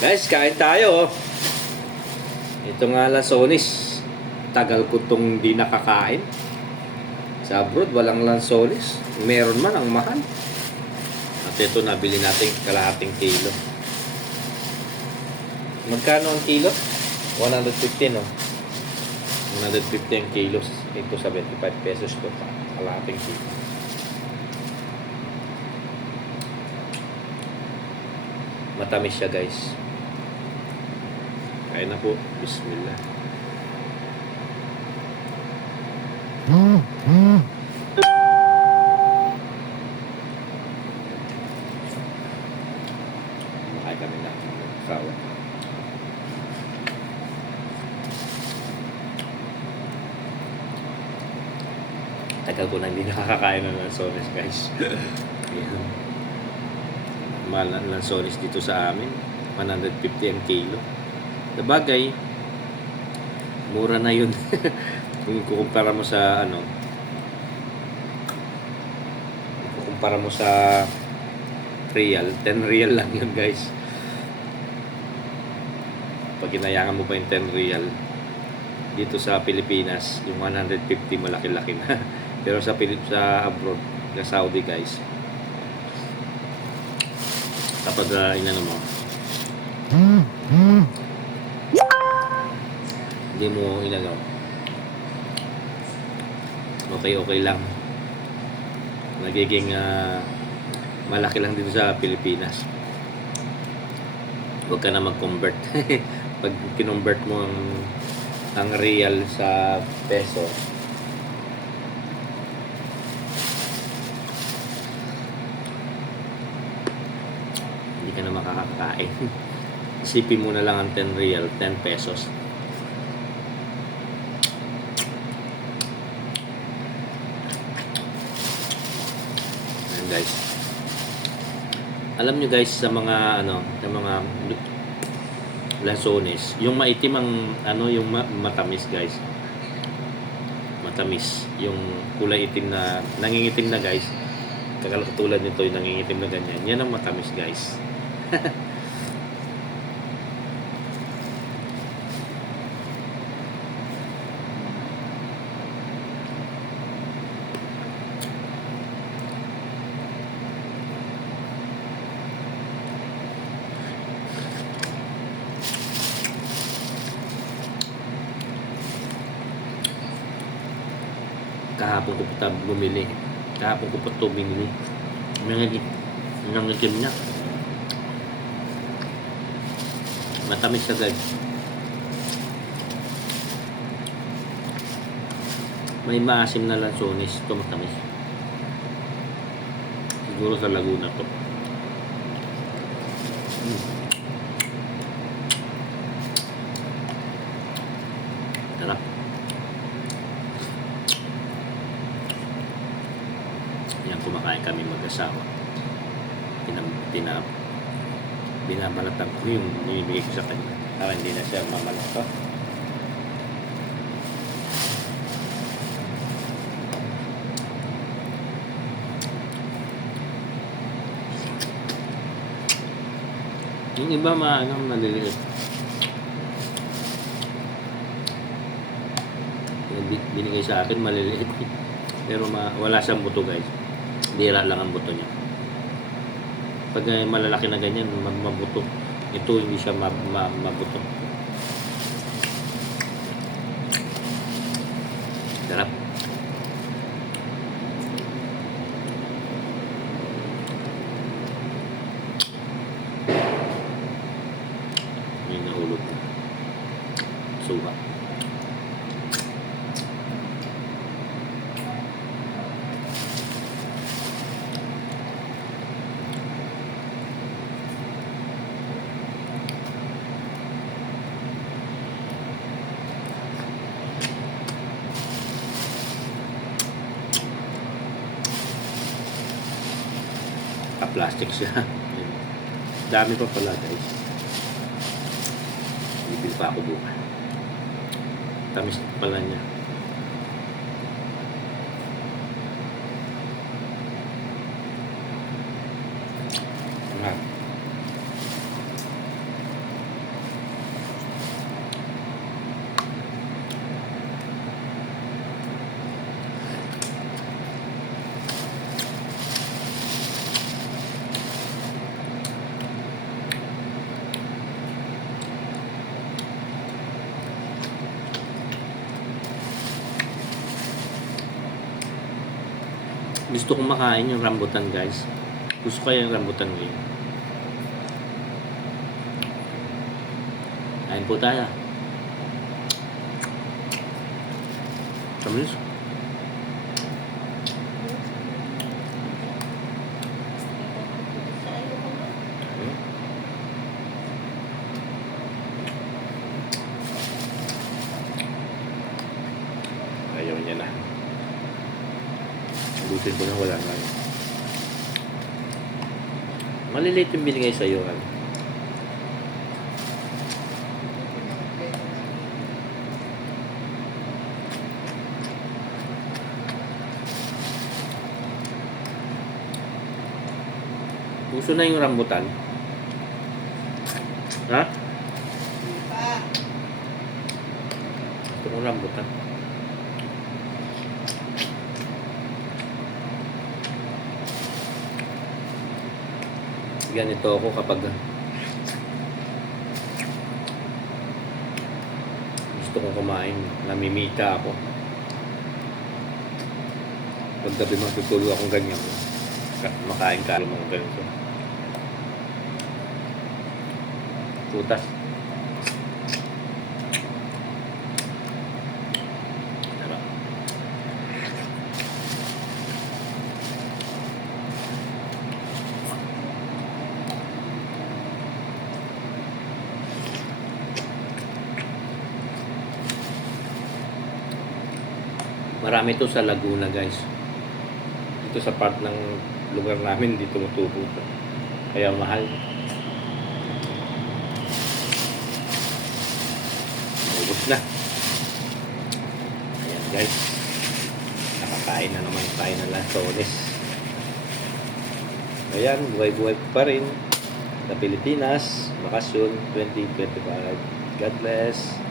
Guys, kain tayo. Ito nga lansones. Tagal ko itong di nakakain. Sa abroad, walang lansones. Meron man, ang mahal. At ito, nabili natin kalahating kilo. Magkano ang kilo? 150, no? 150 ang kilos. Ito 75 pesos to. Kalahating kilo. Matamis siya, guys. Kaya na po. Bismillah. Makain kami na. Sawa. Tagal ko na hindi nakakakain ng lansones, guys. Yan. Mahal ang lansones dito sa amin. 150 ang kilo. Sabagay, mura na yun. Kung kukumpara mo sa kukumpara mo sa real, 10 real lang yun, guys. Pag inayangan mo pa yung 10 real dito sa Pilipinas, yung 150 malaki-laki na. Pero sa abroad, sa Saudi, guys, kapag inano mo, hindi mo inano, okay lang, nagiging malaki lang dito sa Pilipinas. Huwag ka na mag-convert. Pag kinonvert mo ang real sa peso, hindi ka na makakakain. Isipin mo na lang ang 10 real, 10 pesos. Ayan, guys. Alam nyo, guys, sa mga lansones, yung maitim ang yung matamis, guys. Matamis. Yung kulay itim na nangingitim na, guys. Katulad nito, yung nangingitim na ganyan. Yan ang matamis, guys. Kahapon ko pa bumili. Kahapon ko pa ito binili. Nangitim niya. Matamis siya, guys. May maasim na lansones. Ito matamis. Siguro sa Laguna to. Sarap. Yan, kumakain kami mag-asawa. Binabalatan ko yung nilibigay ko sa kanya para hindi na siya mamalata. Yung iba maliliit. Yung binigay sa akin maliliit. Pero wala siyang buto, guys. Dira lang ang buto niya. Pag malalaki na ganyan, mabuto. Ito hindi siya mabuto. Sarap. Yung nahulog na. Suka. Plastic siya. Dami pa pala, guys. Bibili pa ako bukas. Tamis pala niya. Gusto kong makain yung rambutan, guys. Gusto ko yung rambutan ngayon. Kain po tayo. Tamis. Ayaw niya na. Butin ko na wala na. Maliliit yung binigay sa'yo. Ano? Gusto na yung rambutan? Ha? Gusto mo rambutan? Ganito ako kapag gusto kong kumain, namimita ako. Pag gabi matutulog akong ganyan, makain ka mga ganito. Putas. Sarap. Marami to sa Laguna, guys. Dito sa part ng lugar namin, dito tumutubo to. Kaya mahal. Ubus na. Ayan, guys. Nakakain na naman tayo ng lansones. Ayan, buhay-buhay pa rin sa Pilipinas. Bakasyon 2025. God bless.